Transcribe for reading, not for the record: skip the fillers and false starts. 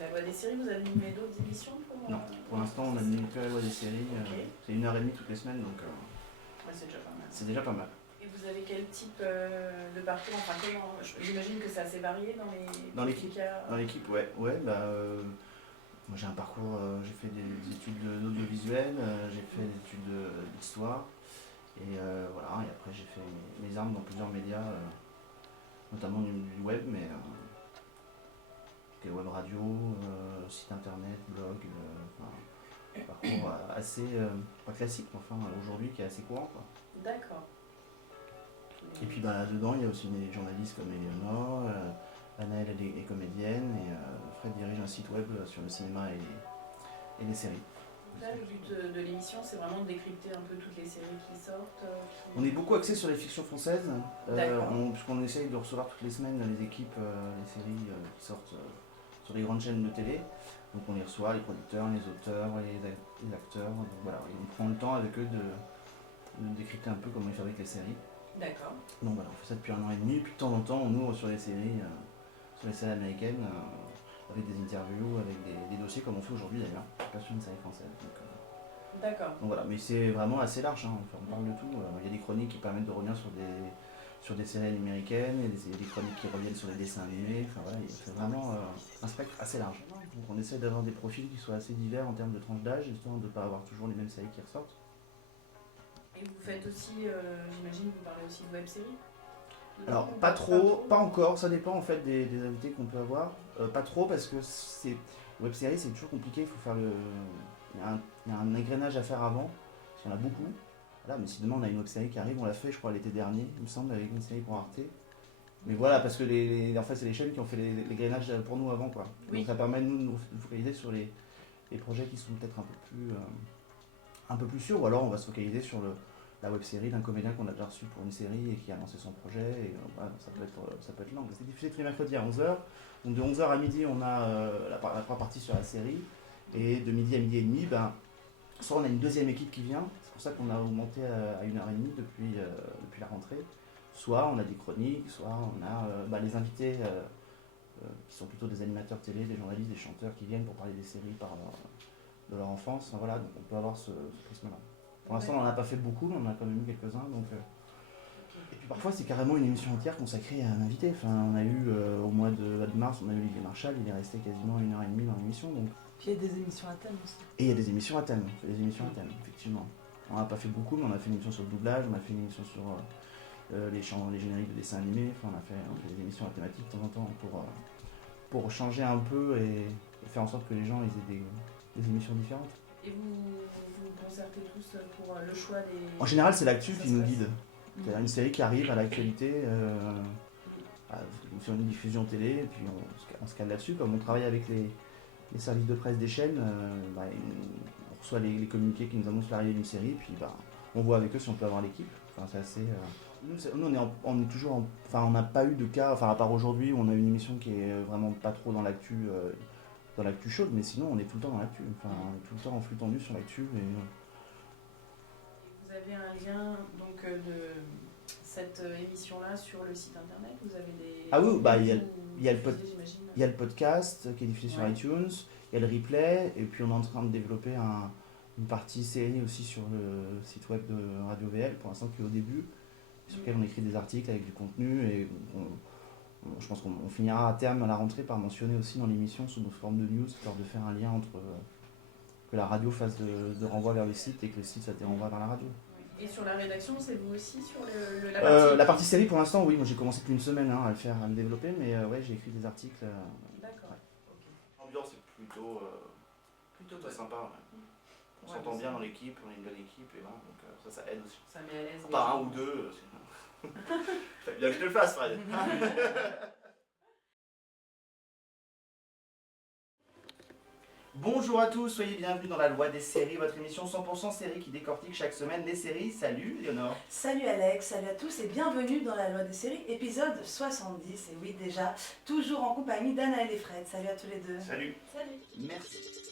la loi des séries, vous avez animé d'autres émissions Non, pour l'instant on anime que la loi des séries. Ok. C'est 1h30 toutes les semaines, donc Ouais, c'est déjà pas mal. c'est déjà pas mal. Et vous avez quel type de parcours, enfin comment, j'imagine que c'est assez varié dans les... Dans l'équipe, cas... dans l'équipe, ouais, moi j'ai un parcours, j'ai fait des études d'audiovisuel, j'ai fait des études d'histoire, et voilà, et après j'ai fait mes armes dans plusieurs médias, notamment du web, mais web radio, site internet, blog, un parcours assez, pas classique, mais enfin aujourd'hui qui est assez courant, quoi. D'accord. Et puis dedans il y a aussi des journalistes comme Eleonore, Anaëlle est comédienne, et Fred dirige un site web sur le cinéma et les séries. Là, le but de l'émission, c'est vraiment de décrypter un peu toutes les séries qui sortent. On est beaucoup axé sur les fictions françaises, D'accord. puisqu'on essaye de recevoir toutes les semaines les équipes, les séries qui sortent sur les grandes chaînes de télé. Donc on les reçoit, les producteurs, les auteurs, les acteurs. Donc voilà, et on prend le temps avec eux de décrypter un peu comment ils fabriquent les séries. D'accord. Donc voilà, on fait ça depuis 1 an et demi, et puis de temps en temps on ouvre sur les séries américaines, avec des interviews, avec des dossiers comme on fait aujourd'hui d'ailleurs, pas sur une série française. D'accord. Donc voilà, mais c'est vraiment assez large, hein. Enfin, on parle de tout. Il y a des chroniques qui permettent de revenir sur des séries américaines, il y a des chroniques qui reviennent sur les dessins animés, enfin voilà, c'est vraiment un spectre assez large. Donc on essaie d'avoir des profils qui soient assez divers en termes de tranche d'âge, histoire de ne pas avoir toujours les mêmes séries qui ressortent. Et vous faites aussi, j'imagine, vous parlez aussi de web-séries? Alors pas trop, pas encore, ça dépend en fait des invités qu'on peut avoir. Pas trop parce que web série c'est toujours compliqué, il faut faire il y a un égrenage à faire avant, parce qu'il y en a beaucoup. Voilà, mais si demain on a une web série qui arrive, on l'a fait je crois l'été dernier, il me semble, avec une série pour Arte. Mais voilà, parce que en fait c'est les chaînes qui ont fait l'égrenage pour nous avant, quoi. Oui. Donc ça permet de nous focaliser sur les projets qui sont peut-être un peu plus sûrs, ou alors on va se focaliser sur la web série d'un comédien qu'on a déjà reçu pour une série et qui a lancé son projet, et voilà, ça peut être long. C'est diffusé tous les mercredis à 11h, donc de 11h à midi on a la première partie sur la série, et de midi à midi et demi, soit on a une deuxième équipe qui vient, c'est pour ça qu'on a augmenté à 1h30 depuis la rentrée, soit on a des chroniques, soit on a les invités qui sont plutôt des animateurs télé, des journalistes, des chanteurs qui viennent pour parler des séries de leur enfance, enfin, voilà, donc on peut avoir ce prisme-là. Pour l'instant, on n'en a pas fait beaucoup, mais on en a quand même eu quelques-uns. Donc, Et puis parfois, c'est carrément une émission entière consacrée à un invité. Enfin, on a eu au mois de mars, on a eu Olivier Marchal, il est resté quasiment 1h30 dans l'émission. Donc... Puis il y a des émissions à thème aussi. Et il y a des émissions à thème, effectivement. On n'a pas fait beaucoup, mais on a fait une émission sur le doublage, on a fait une émission sur les génériques de dessins animés. Enfin, on fait des émissions à thématique de temps en temps pour changer un peu et faire en sorte que les gens aient des émissions différentes. Et vous concertez tous pour le choix des... En général, c'est l'actu qui nous guide. C'est une série qui arrive à l'actualité, sur une diffusion télé, et puis on se cale là-dessus. Comme on travaille avec les services de presse des chaînes, on reçoit les communiqués qui nous annoncent l'arrivée d'une série, puis on voit avec eux si on peut avoir l'équipe. Enfin, c'est assez... Nous, on est toujours... Enfin, on n'a pas eu de cas, enfin, à part aujourd'hui, où on a une émission qui est vraiment pas trop dans l'actu chaude, mais sinon, on est tout le temps dans l'actu. Enfin, on est tout le temps en flux tendu sur l'actu. Vous avez un lien donc, de cette émission-là sur le site internet? Vous avez des... Ah oui, il y a le podcast qui est diffusé sur iTunes, il y a le replay, et puis on est en train de développer une partie série aussi sur le site web de Radio VL, pour l'instant qui est au début, sur lequel on écrit des articles avec du contenu, et je pense qu'on finira à terme à la rentrée par mentionner aussi dans l'émission sous nos formes de news, histoire de faire un lien entre que la radio fasse de renvoi vers le site et que le site fasse des renvois vers la radio. Et sur la rédaction, c'est vous aussi sur la partie... La partie série, pour l'instant, oui. Moi, j'ai commencé depuis une semaine à le développer, mais j'ai écrit des articles. D'accord. Ouais. Okay. L'ambiance est plutôt très sympa. Ouais. On s'entend bien dans l'équipe, on est une bonne équipe, et voilà, donc ça aide aussi. Ça met à l'aise. Pas un ou deux, c'est bien que je te le fasse, Fred. Bonjour à tous, soyez bienvenus dans la loi des séries, votre émission 100% série qui décortique chaque semaine les séries. Salut Léonore. Salut Alex, salut à tous et bienvenue dans la loi des séries, épisode 70. Et oui déjà, toujours en compagnie d'Anaëlle et Fred. Salut à tous les deux. Salut. Salut. Merci.